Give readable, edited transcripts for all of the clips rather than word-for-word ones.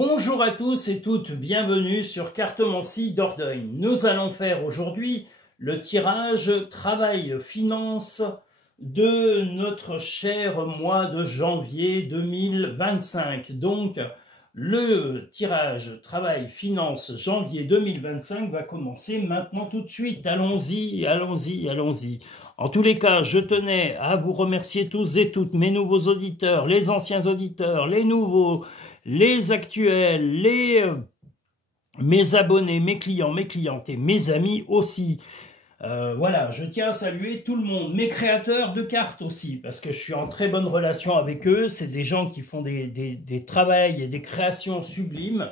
Bonjour à tous et toutes, bienvenue sur Cartomancie Dordogne. Nous allons faire aujourd'hui le tirage travail-finance de notre cher mois de janvier 2025. Donc, le tirage travail-finance janvier 2025 va commencer maintenant tout de suite. Allons-y, allons-y, allons-y. En tous les cas, je tenais à vous remercier tous et toutes, mes nouveaux auditeurs, les anciens auditeurs, les nouveaux, les actuels, mes abonnés, mes clients, mes clientes et mes amis aussi. Voilà, je tiens à saluer tout le monde, mes créateurs de cartes aussi, parce que je suis en très bonne relation avec eux. C'est des gens qui font des travails et des créations sublimes.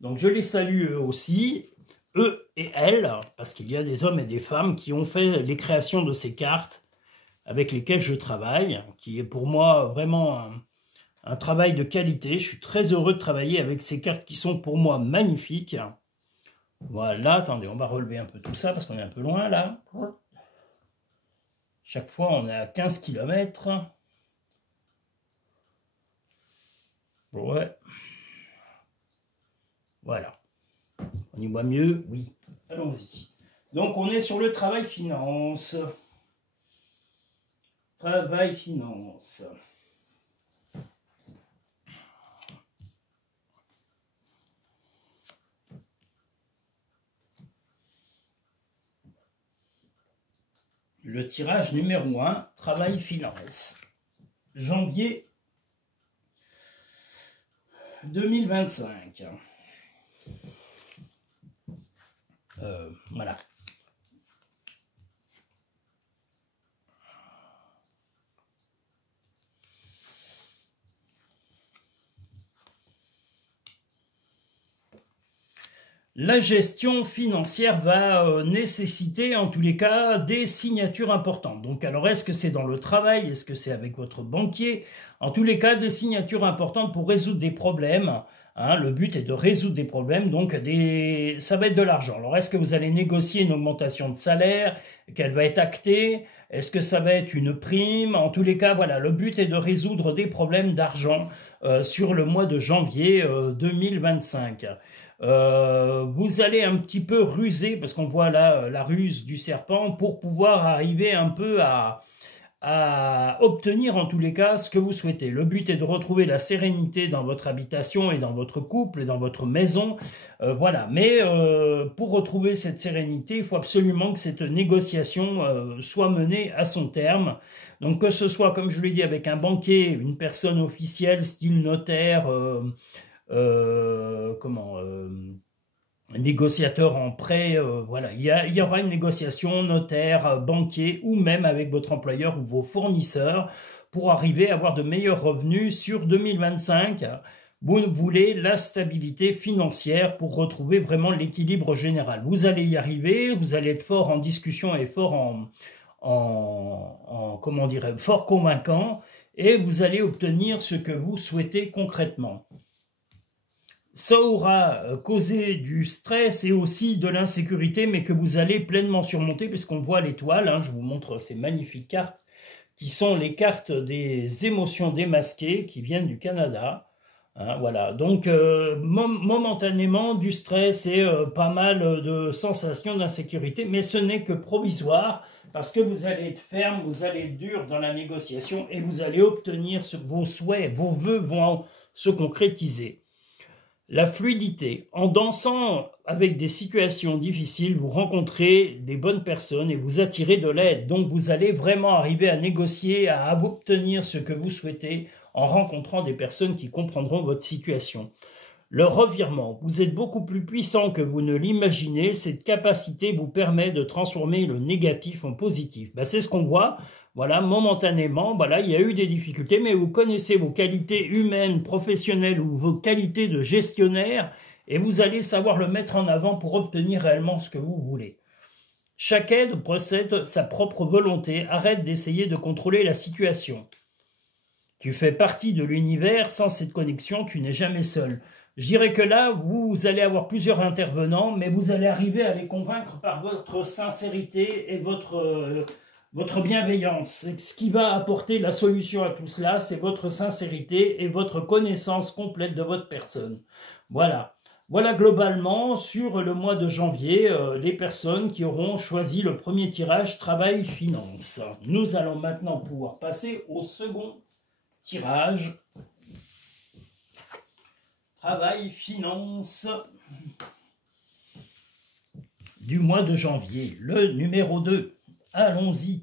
Donc je les salue eux aussi, eux et elles, parce qu'il y a des hommes et des femmes qui ont fait les créations de ces cartes avec lesquelles je travaille, qui est pour moi vraiment un travail de qualité. Je suis très heureux de travailler avec ces cartes qui sont pour moi magnifiques. Voilà, attendez, on va relever un peu tout ça parce qu'on est un peu loin là. Chaque fois, on est à 15 km. Ouais. Voilà. On y voit mieux? Oui. Allons-y. Donc, on est sur le travail-finance. Travail-finance. Le tirage numéro 1, travail-finance. Janvier 2025. Voilà. La gestion financière va nécessiter en tous les cas des signatures importantes. Donc alors est-ce que c'est dans le travail? Est-ce que c'est avec votre banquier? En tous les cas des signatures importantes pour résoudre des problèmes. Hein, le but est de résoudre des problèmes, donc ça va être de l'argent. Alors est-ce que vous allez négocier une augmentation de salaire, qu'elle va être actée? Est-ce que ça va être une prime? En tous les cas, voilà, le but est de résoudre des problèmes d'argent sur le mois de janvier 2025. Vous allez un petit peu ruser, parce qu'on voit là la ruse du serpent, pour pouvoir arriver un peu à obtenir en tous les cas ce que vous souhaitez. Le but est de retrouver la sérénité dans votre habitation et dans votre couple et dans votre maison. Voilà. Mais pour retrouver cette sérénité, il faut absolument que cette négociation soit menée à son terme. Donc que ce soit, comme je l'ai dit, avec un banquier, une personne officielle, style notaire, négociateur en prêt, voilà, il y aura une négociation notaire, banquier ou même avec votre employeur ou vos fournisseurs pour arriver à avoir de meilleurs revenus sur 2025. Vous voulez la stabilité financière pour retrouver vraiment l'équilibre général. Vous allez y arriver, vous allez être fort en discussion et fort comment dirais, fort convaincant, et vous allez obtenir ce que vous souhaitez concrètement. Ça aura causé du stress et aussi de l'insécurité, mais que vous allez pleinement surmonter, puisqu'on voit l'étoile. Hein, je vous montre ces magnifiques cartes, qui sont les cartes des émotions démasquées, qui viennent du Canada. Hein, voilà, donc momentanément du stress et pas mal de sensations d'insécurité, mais ce n'est que provisoire, parce que vous allez être ferme, vous allez être dur dans la négociation, et vous allez obtenir vos souhaits, vos vœux vont se concrétiser. La fluidité. En dansant avec des situations difficiles, vous rencontrez des bonnes personnes et vous attirez de l'aide. Donc vous allez vraiment arriver à négocier, à obtenir ce que vous souhaitez en rencontrant des personnes qui comprendront votre situation. Le revirement. Vous êtes beaucoup plus puissant que vous ne l'imaginez. Cette capacité vous permet de transformer le négatif en positif. Ben, c'est ce qu'on voit. Voilà, momentanément, voilà, il y a eu des difficultés, mais vous connaissez vos qualités humaines, professionnelles ou vos qualités de gestionnaire et vous allez savoir le mettre en avant pour obtenir réellement ce que vous voulez. Chaque aide possède sa propre volonté. Arrête d'essayer de contrôler la situation. Tu fais partie de l'univers. Sans cette connexion, tu n'es jamais seul. Je dirais que là, vous allez avoir plusieurs intervenants, mais vous allez arriver à les convaincre par votre sincérité et votre votre bienveillance. Ce qui va apporter la solution à tout cela, c'est votre sincérité et votre connaissance complète de votre personne. Voilà. Voilà globalement sur le mois de janvier les personnes qui auront choisi le premier tirage travail-finance. Nous allons maintenant pouvoir passer au second tirage travail-finance du mois de janvier. Le numéro 2. Allons-y.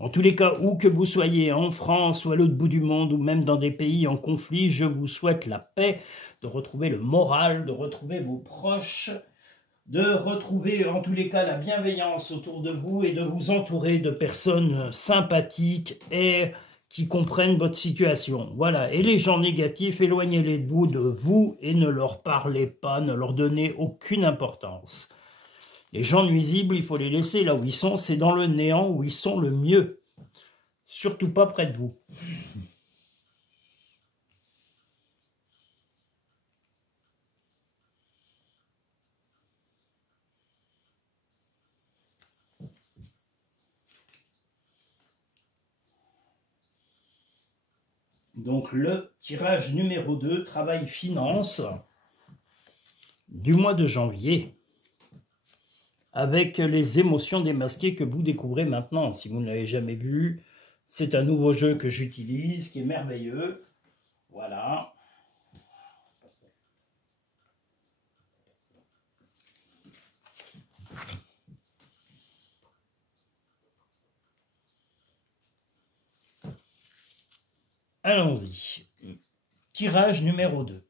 En tous les cas, où que vous soyez, en France ou à l'autre bout du monde, ou même dans des pays en conflit, je vous souhaite la paix, de retrouver le moral, de retrouver vos proches, de retrouver en tous les cas la bienveillance autour de vous et de vous entourer de personnes sympathiques et qui comprennent votre situation. Voilà, et les gens négatifs, éloignez-les de vous et ne leur parlez pas, ne leur donnez aucune importance. Les gens nuisibles, il faut les laisser là où ils sont, c'est dans le néant où ils sont le mieux. Surtout pas près de vous. Donc le tirage numéro 2, travail-finance, du mois de janvier, avec les émotions démasquées que vous découvrez maintenant. Si vous ne l'avez jamais vu, c'est un nouveau jeu que j'utilise, qui est merveilleux. Voilà. Allons-y. Tirage numéro 2.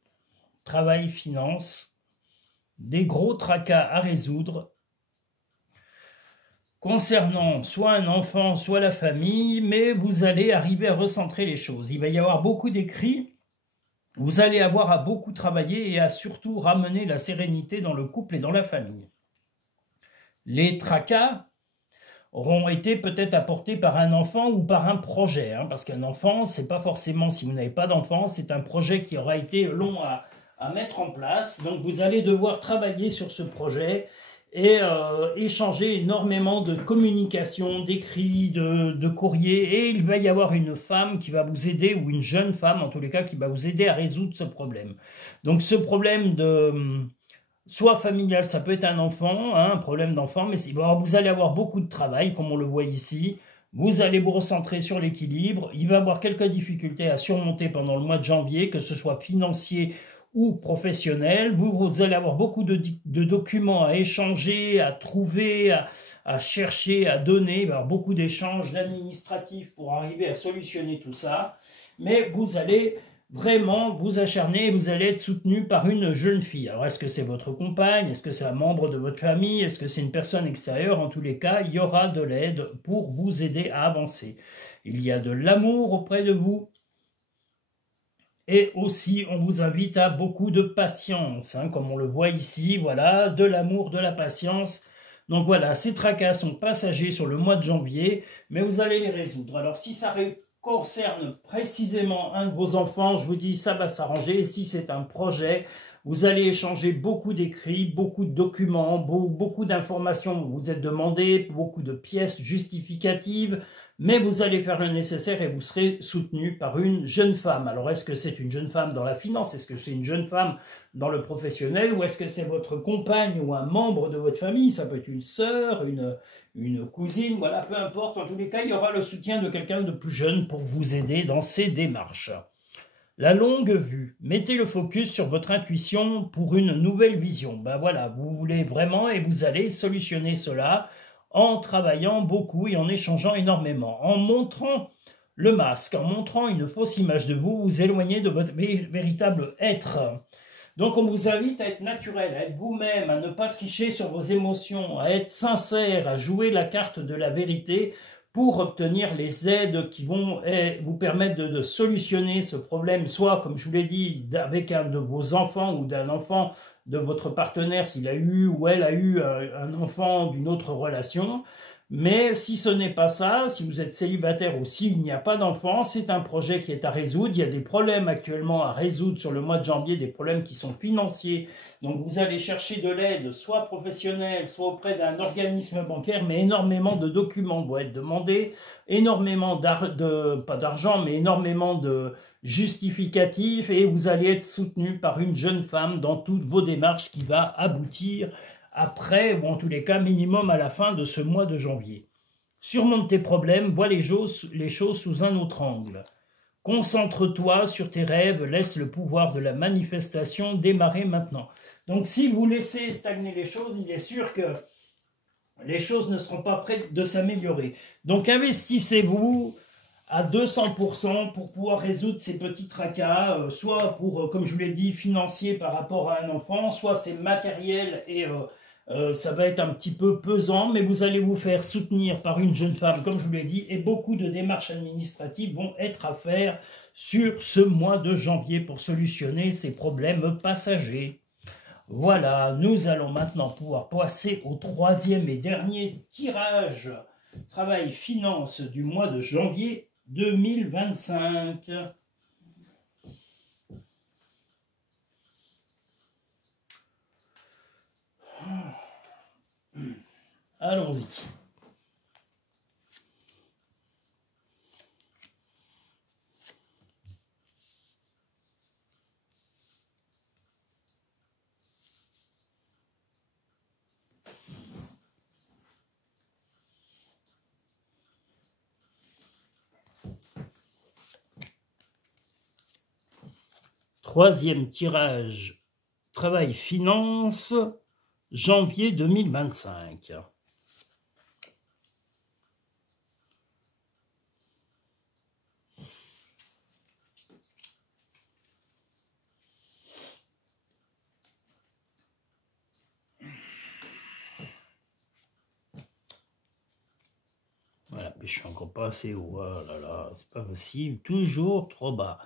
Travail-finance. Des gros tracas à résoudre concernant soit un enfant, soit la famille, mais vous allez arriver à recentrer les choses. Il va y avoir beaucoup d'écrits, vous allez avoir à beaucoup travailler et à surtout ramener la sérénité dans le couple et dans la famille. Les tracas auront été peut-être apportés par un enfant ou par un projet, hein, parce qu'un enfant, c'est pas forcément, si vous n'avez pas d'enfant, c'est un projet qui aura été long à mettre en place, donc vous allez devoir travailler sur ce projet et échanger énormément de communication, d'écrits, de courriers, et il va y avoir une femme qui va vous aider, ou une jeune femme en tous les cas, qui va vous aider à résoudre ce problème. Donc ce problème soit familial, ça peut être un enfant, hein, un problème d'enfant, mais vous allez avoir beaucoup de travail, comme on le voit ici. Vous allez vous recentrer sur l'équilibre. Il va y avoir quelques difficultés à surmonter pendant le mois de janvier, que ce soit financier ou professionnel. Vous allez avoir beaucoup de documents à échanger, à trouver, à chercher, à donner. Il va y avoir beaucoup d'échanges administratifs pour arriver à solutionner tout ça. Mais vous allez vraiment vous acharner et vous allez être soutenu par une jeune fille. Alors, est-ce que c'est votre compagne? Est-ce que c'est un membre de votre famille? Est-ce que c'est une personne extérieure? En tous les cas, il y aura de l'aide pour vous aider à avancer. Il y a de l'amour auprès de vous. Et aussi, on vous invite à beaucoup de patience, hein, comme on le voit ici, voilà, de l'amour, de la patience. Donc voilà, ces tracas sont passagers sur le mois de janvier, mais vous allez les résoudre. Alors si ça concerne précisément un de vos enfants, je vous dis, ça va s'arranger. Et si c'est un projet, vous allez échanger beaucoup d'écrits, beaucoup de documents, beaucoup d'informations vous êtes demandées, beaucoup de pièces justificatives, mais vous allez faire le nécessaire et vous serez soutenu par une jeune femme. Alors, est-ce que c'est une jeune femme dans la finance? Est-ce que c'est une jeune femme dans le professionnel? Ou est-ce que c'est votre compagne ou un membre de votre famille? Ça peut être une sœur, une cousine, voilà, peu importe. En tous les cas, il y aura le soutien de quelqu'un de plus jeune pour vous aider dans ces démarches. La longue vue. Mettez le focus sur votre intuition pour une nouvelle vision. Ben voilà, vous voulez vraiment et vous allez solutionner cela en travaillant beaucoup et en échangeant énormément. En montrant le masque, en montrant une fausse image de vous, vous éloignez de votre véritable être. Donc on vous invite à être naturel, à être vous-même, à ne pas tricher sur vos émotions, à être sincère, à jouer la carte de la vérité pour obtenir les aides qui vont vous permettre de solutionner ce problème, soit, comme je vous l'ai dit, avec un de vos enfants ou d'un enfant de votre partenaire s'il a eu ou elle a eu un enfant d'une autre relation. Mais si ce n'est pas ça, si vous êtes célibataire ou s'il n'y a pas d'enfant, c'est un projet qui est à résoudre. Il y a des problèmes actuellement à résoudre sur le mois de janvier, des problèmes qui sont financiers. Donc vous allez chercher de l'aide, soit professionnelle, soit auprès d'un organisme bancaire, mais énormément de documents doivent être demandés, énormément pas d'argent, mais énormément de justificatifs, et vous allez être soutenu par une jeune femme dans toutes vos démarches qui va aboutir après, ou en tous les cas, minimum à la fin de ce mois de janvier. Surmonte tes problèmes, vois les choses sous un autre angle. Concentre-toi sur tes rêves, laisse le pouvoir de la manifestation démarrer maintenant. Donc si vous laissez stagner les choses, il est sûr que les choses ne seront pas prêtes de s'améliorer. Donc investissez-vous à 200% pour pouvoir résoudre ces petits tracas, soit pour, comme je vous l'ai dit, financier par rapport à un enfant, soit c'est matériel et ça va être un petit peu pesant, mais vous allez vous faire soutenir par une jeune femme, comme je vous l'ai dit, et beaucoup de démarches administratives vont être à faire sur ce mois de janvier pour solutionner ces problèmes passagers. Voilà, nous allons maintenant pouvoir passer au troisième et dernier tirage travail finance du mois de janvier 2025. Allons-y. Troisième tirage, travail finance, janvier 2025. Voilà, mais je suis encore pas assez haut. Oh là là, c'est pas possible. Toujours trop bas.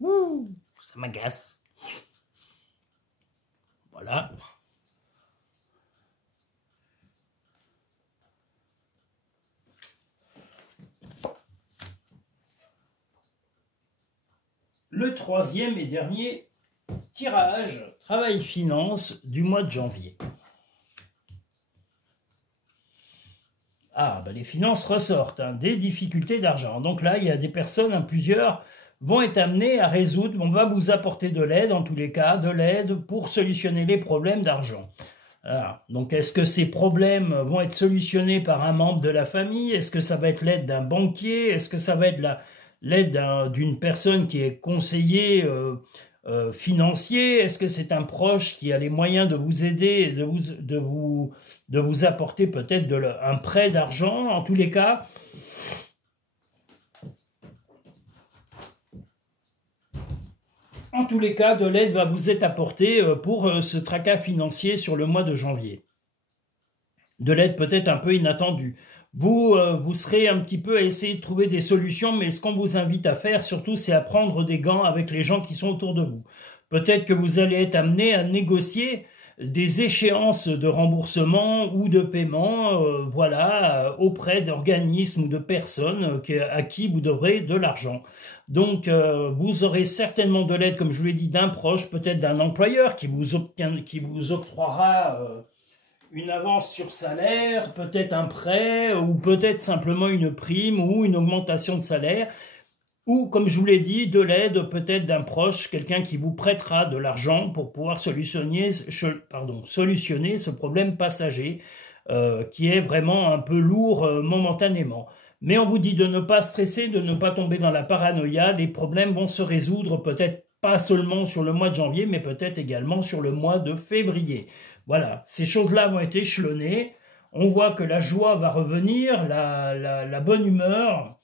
Ouh, ça m'agace. Voilà. Le troisième et dernier tirage, travail finance du mois de janvier. Ah, ben les finances ressortent, hein, des difficultés d'argent. Donc là, il y a des personnes, hein, plusieurs, vont être amenées à résoudre, on va vous apporter de l'aide, en tous les cas, de l'aide pour solutionner les problèmes d'argent. Voilà. Donc est-ce que ces problèmes vont être solutionnés par un membre de la famille? Est-ce que ça va être l'aide d'un banquier? Est-ce que ça va être l'aide d'une personne qui est conseiller financier? Est-ce que c'est un proche qui a les moyens de vous aider, de vous apporter peut-être un prêt d'argent? En tous les cas, de l'aide va vous être apportée pour ce tracas financier sur le mois de janvier. De l'aide peut-être un peu inattendue. Vous serez un petit peu à essayer de trouver des solutions, mais ce qu'on vous invite à faire, surtout, c'est à prendre des gants avec les gens qui sont autour de vous. Peut-être que vous allez être amené à négocier des échéances de remboursement ou de paiement, voilà, auprès d'organismes ou de personnes à qui vous devrez de l'argent. Donc, vous aurez certainement de l'aide, comme je vous l'ai dit, d'un proche, peut-être d'un employeur qui vous octroiera une avance sur salaire, peut-être un prêt, ou peut-être simplement une prime ou une augmentation de salaire, ou, comme je vous l'ai dit, de l'aide peut-être d'un proche, quelqu'un qui vous prêtera de l'argent pour pouvoir solutionner ce problème passager qui est vraiment un peu lourd momentanément. Mais on vous dit de ne pas stresser, de ne pas tomber dans la paranoïa. Les problèmes vont se résoudre peut-être pas seulement sur le mois de janvier, mais peut-être également sur le mois de février. Voilà, ces choses-là vont être échelonnées. On voit que la joie va revenir, la bonne humeur.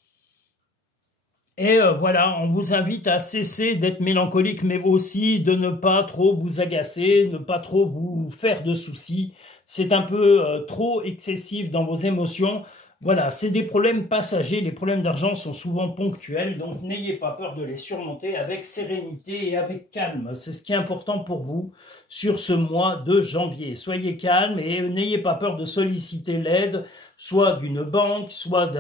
Et voilà, on vous invite à cesser d'être mélancolique, mais aussi de ne pas trop vous agacer, ne pas trop vous faire de soucis. C'est un peu trop excessif dans vos émotions. Voilà, c'est des problèmes passagers, les problèmes d'argent sont souvent ponctuels, donc n'ayez pas peur de les surmonter avec sérénité et avec calme. C'est ce qui est important pour vous sur ce mois de janvier. Soyez calme et n'ayez pas peur de solliciter l'aide, soit d'une banque, soit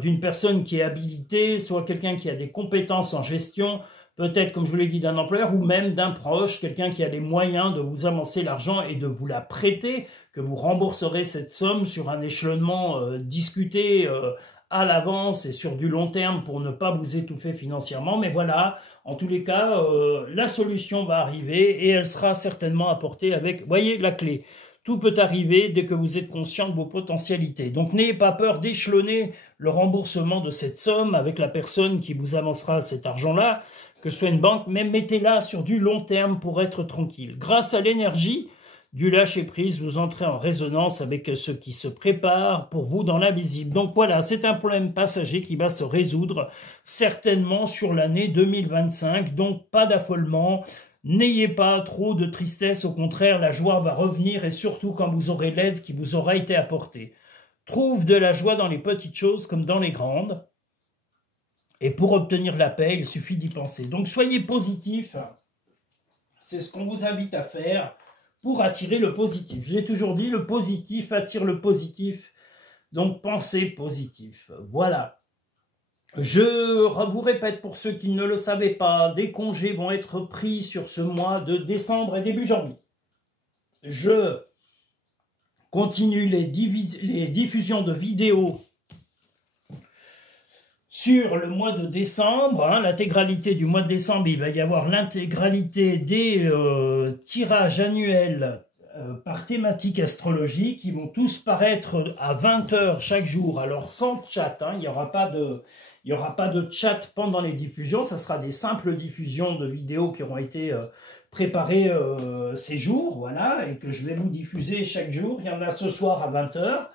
d'une personne qui est habilitée, soit quelqu'un qui a des compétences en gestion, peut-être, comme je vous l'ai dit, d'un employeur ou même d'un proche, quelqu'un qui a les moyens de vous avancer l'argent et de vous la prêter, que vous rembourserez cette somme sur un échelonnement discuté à l'avance et sur du long terme pour ne pas vous étouffer financièrement. Mais voilà, en tous les cas, la solution va arriver et elle sera certainement apportée avec, voyez, la clé. Tout peut arriver dès que vous êtes conscient de vos potentialités. Donc n'ayez pas peur d'échelonner le remboursement de cette somme avec la personne qui vous avancera cet argent-là, que ce soit une banque, mais mettez-la sur du long terme pour être tranquille. Grâce à l'énergie du lâcher-prise, vous entrez en résonance avec ce qui se prépare pour vous dans l'invisible. Donc voilà, c'est un problème passager qui va se résoudre certainement sur l'année 2025. Donc pas d'affolement, n'ayez pas trop de tristesse, au contraire, la joie va revenir et surtout quand vous aurez l'aide qui vous aura été apportée. Trouve de la joie dans les petites choses comme dans les grandes. Et pour obtenir la paix, il suffit d'y penser. Donc soyez positif, c'est ce qu'on vous invite à faire pour attirer le positif. J'ai toujours dit, le positif attire le positif, donc pensez positif. Voilà. Je vous répète, pour ceux qui ne le savaient pas, des congés vont être pris sur ce mois de décembre et début janvier. Je continue les diffusions de vidéos sur le mois de décembre, l'intégralité du mois de décembre, il va y avoir l'intégralité des tirages annuels par thématique astrologique qui vont tous paraître à 20 h chaque jour. Alors sans chat, il n'y aura pas de chat pendant les diffusions, ça sera des simples diffusions de vidéos qui auront été préparées ces jours, voilà, et que je vais vous diffuser chaque jour. Il y en a ce soir à 20 h.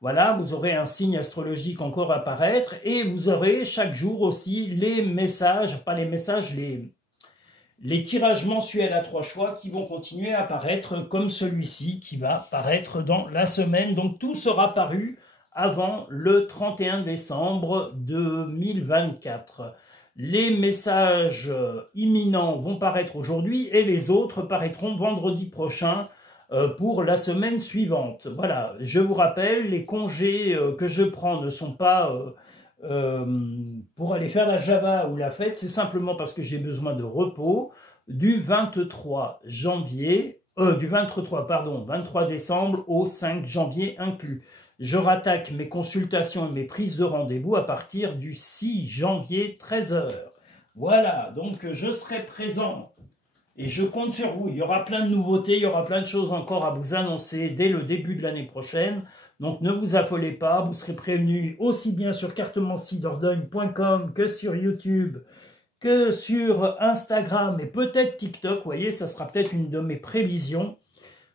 Voilà, vous aurez un signe astrologique encore à apparaître et vous aurez chaque jour aussi les messages, pas les messages, les tirages mensuels à 3 choix qui vont continuer à apparaître comme celui-ci qui va apparaître dans la semaine. Donc tout sera paru avant le 31 décembre 2024. Les messages imminents vont paraître aujourd'hui et les autres paraîtront vendredi prochain pour la semaine suivante. Voilà, je vous rappelle, les congés que je prends ne sont pas pour aller faire la Java ou la fête, c'est simplement parce que j'ai besoin de repos du 23 décembre au 5 janvier inclus. Je rattaque mes consultations et mes prises de rendez-vous à partir du 6 janvier 13 h. Voilà, donc je serai présent. Et je compte sur vous, il y aura plein de nouveautés, il y aura plein de choses encore à vous annoncer dès le début de l'année prochaine. Donc ne vous affolez pas, vous serez prévenus aussi bien sur cartomanciedordogne.com que sur YouTube, que sur Instagram et peut-être TikTok. Vous voyez, ça sera peut-être une de mes prévisions.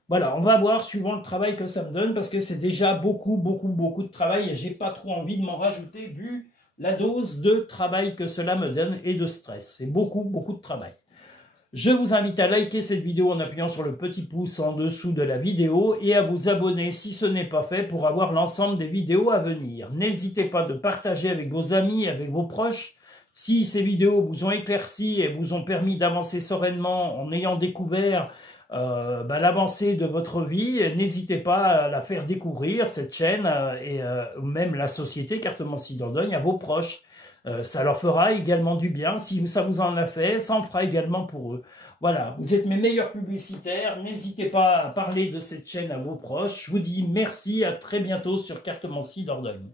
Voilà, on va voir suivant le travail que ça me donne parce que c'est déjà beaucoup de travail et j'ai pas trop envie de m'en rajouter vu la dose de travail que cela me donne et de stress. C'est beaucoup de travail. Je vous invite à liker cette vidéo en appuyant sur le petit pouce en dessous de la vidéo et à vous abonner si ce n'est pas fait pour avoir l'ensemble des vidéos à venir. N'hésitez pas de partager avec vos amis, avec vos proches. Si ces vidéos vous ont éclairci et vous ont permis d'avancer sereinement en ayant découvert l'avancée de votre vie, n'hésitez pas à la faire découvrir, cette chaîne, ou même la société Cartomancie Dordogne, à vos proches. Ça leur fera également du bien. Si ça vous en a fait, ça en fera également pour eux. Voilà, vous êtes mes meilleurs publicitaires. N'hésitez pas à parler de cette chaîne à vos proches. Je vous dis merci, à très bientôt sur Cartomancie Dordogne.